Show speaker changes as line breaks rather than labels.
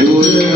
Hallelujah.